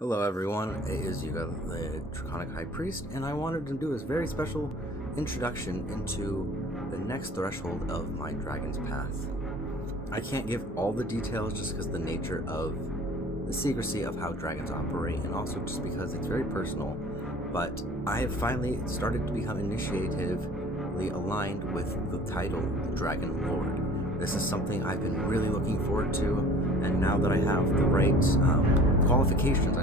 Hello everyone, it is Yuga, the Draconic High Priest, and I wanted to do a very special introduction into the next threshold of my Dragon's Path. I can't give all the details just because of the nature of the secrecy of how dragons operate, and also just because it's very personal, but I have finally started to become initiatively aligned with the title, the Dragon Lord. This is something I've been really looking forward to, and now that I have the right qualifications,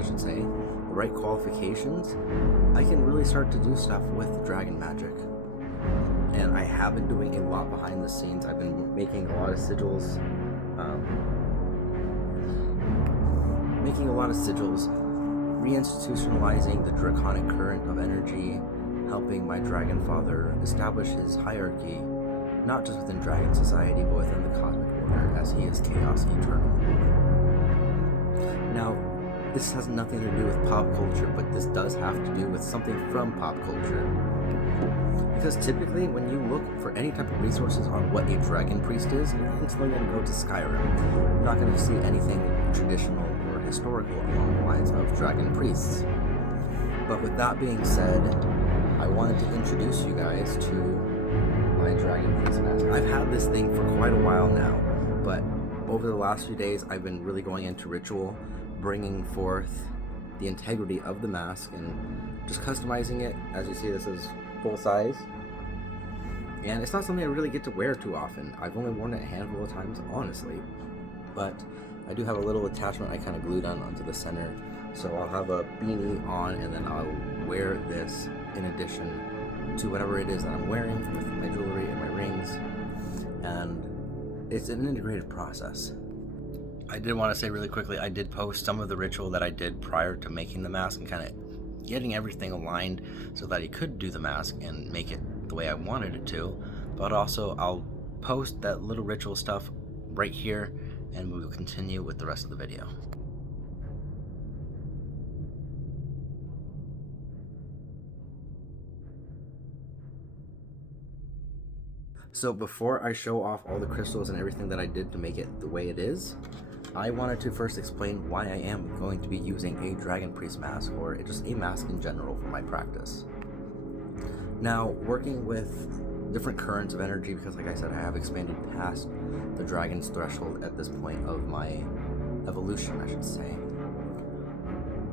I can really start to do stuff with dragon magic. And I have been doing a lot behind the scenes. I've been making a lot of sigils, reinstitutionalizing the draconic current of energy, helping my dragon father establish his hierarchy, not just within Dragon Society, but within the Cosmic Order, as he is Chaos Eternal. Now, this has nothing to do with pop culture, but this does have to do with something from pop culture. Because typically, when you look for any type of resources on what a Dragon Priest is, you're instantly going to go to Skyrim. You're not going to see anything traditional or historical along the lines of Dragon Priests. But with that being said, I wanted to introduce you guys to my Dragon Priest mask. I've had this thing for quite a while now, but over the last few days I've been really going into ritual, bringing forth the integrity of the mask and just customizing it. As you see, this is full size, and it's not something I really get to wear too often. I've only worn it a handful of times, honestly, but I do have a little attachment I kind of glued onto the center, so I'll have a beanie on and then I'll wear this in addition to whatever it is that I'm wearing with my jewelry and my rings, and it's an integrated process. I did want to say really quickly, I did post some of the ritual that I did prior to making the mask and kind of getting everything aligned so that I could do the mask and make it the way I wanted it to, but also I'll post that little ritual stuff right here and we will continue with the rest of the video. So before I show off all the crystals and everything that I did to make it the way it is, I wanted to first explain why I am going to be using a Dragon Priest mask, or just a mask in general, for my practice. Now, working with different currents of energy, because like I said, I have expanded past the Dragon's threshold at this point of my evolution, I should say.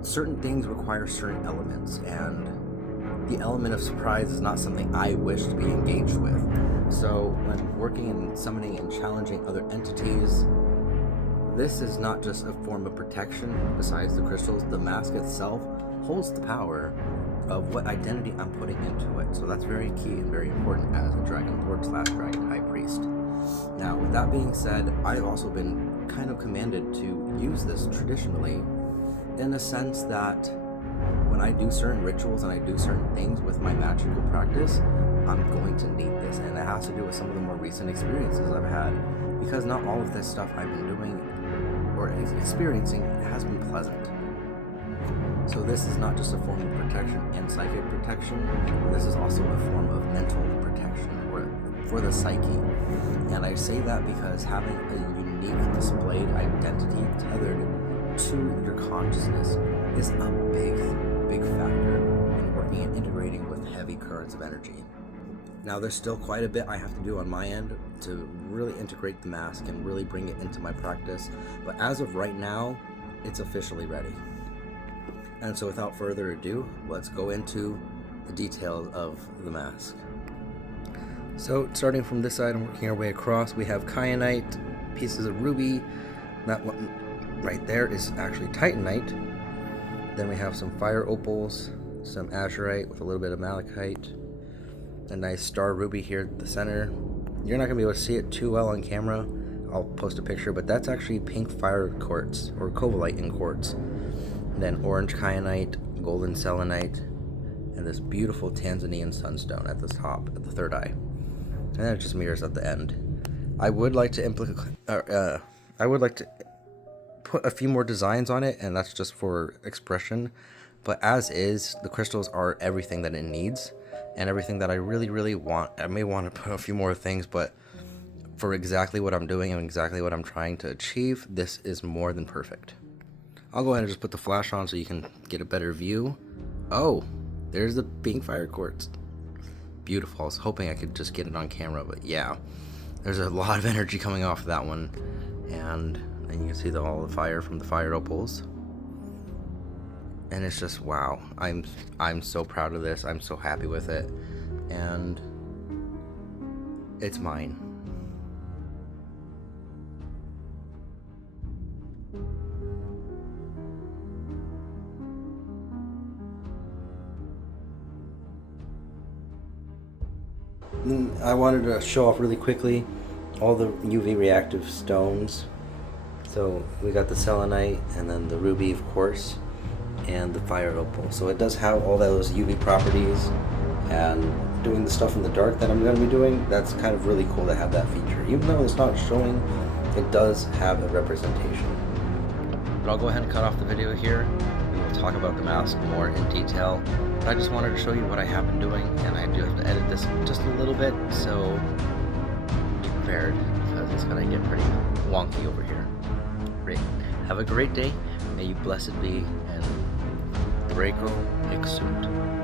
Certain things require certain elements, and the element of surprise is not something I wish to be engaged with. So when working and summoning and challenging other entities, this is not just a form of protection. Besides the crystals, the mask itself holds the power of what identity I'm putting into it. So that's very key and very important as a Dragon Lord / Dragon High Priest. Now, with that being said, I've also been kind of commanded to use this traditionally, in the sense that when I do certain rituals and I do certain things with my magical practice, I'm going to need this, and it has to do with some of the more recent experiences I've had, because not all of this stuff I've been doing or experiencing has been pleasant. So this is not just a form of protection and psychic protection, this is also a form of mental protection for the psyche. And I say that because having a unique displayed identity tethered to your consciousness is a big factor in working and integrating with heavy currents of energy. Now, there's still quite a bit I have to do on my end to really integrate the mask and really bring it into my practice, but as of right now, it's officially ready. And so without further ado, let's go into the details of the mask. So starting from this side and working our way across, we have kyanite, pieces of ruby. That one right there is actually titanite. Then we have some fire opals, some azurite with a little bit of malachite, a nice star ruby here at the center. You're not going to be able to see it too well on camera. I'll post a picture, but that's actually pink fire quartz, or cobalite in quartz. And then orange kyanite, golden selenite, and this beautiful Tanzanian sunstone at the top, at the third eye. And then it just mirrors at the end. I would like to put a few more designs on it, and that's just for expression. But as is, the crystals are everything that it needs, and everything that I really want. I may want to put a few more things, but for exactly what I'm doing and exactly what I'm trying to achieve, this is more than perfect. I'll go ahead and just put the flash on so you can get a better view. Oh, there's the pink fire quartz. Beautiful. I was hoping I could just get it on camera, but yeah, there's a lot of energy coming off of that one. And then you can see all the fire from the fire opals. And it's just wow. I'm so proud of this. I'm so happy with it. And it's mine. I wanted to show off really quickly all the UV reactive stones. So we got the selenite and then the ruby, of course, and the fire opal. So it does have all those UV properties, and doing the stuff in the dark that I'm going to be doing, that's kind of really cool to have that feature. Even though it's not showing, it does have a representation. But I'll go ahead and cut off the video here, and we'll talk about the mask more in detail. But I just wanted to show you what I have been doing, and I do have to edit this just a little bit, so be prepared, because it's going to get pretty wonky over here. Great. Have a great day. May you blessed be, and Draco Exunt.